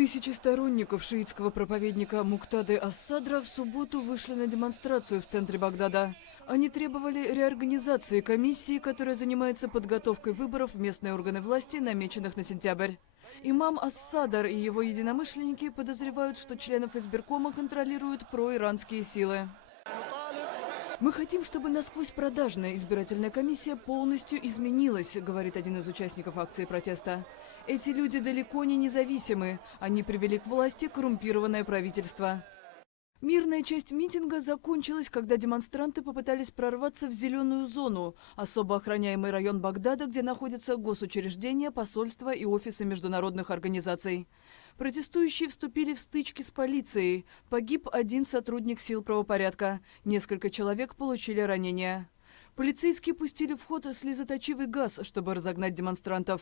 Тысячи сторонников шиитского проповедника Муктады ас-Садра в субботу вышли на демонстрацию в центре Багдада. Они требовали реорганизации комиссии, которая занимается подготовкой выборов в местные органы власти, намеченных на сентябрь. Имам ас-Садр и его единомышленники подозревают, что членов избиркома контролируют проиранские силы. «Мы хотим, чтобы насквозь продажная избирательная комиссия полностью изменилась», говорит один из участников акции протеста. «Эти люди далеко не независимы. Они привели к власти коррумпированное правительство». Мирная часть митинга закончилась, когда демонстранты попытались прорваться в зеленую зону, особо охраняемый район Багдада, где находятся госучреждения, посольства и офисы международных организаций. Протестующие вступили в стычки с полицией. Погиб один сотрудник сил правопорядка. Несколько человек получили ранения. Полицейские пустили в ход слезоточивый газ, чтобы разогнать демонстрантов.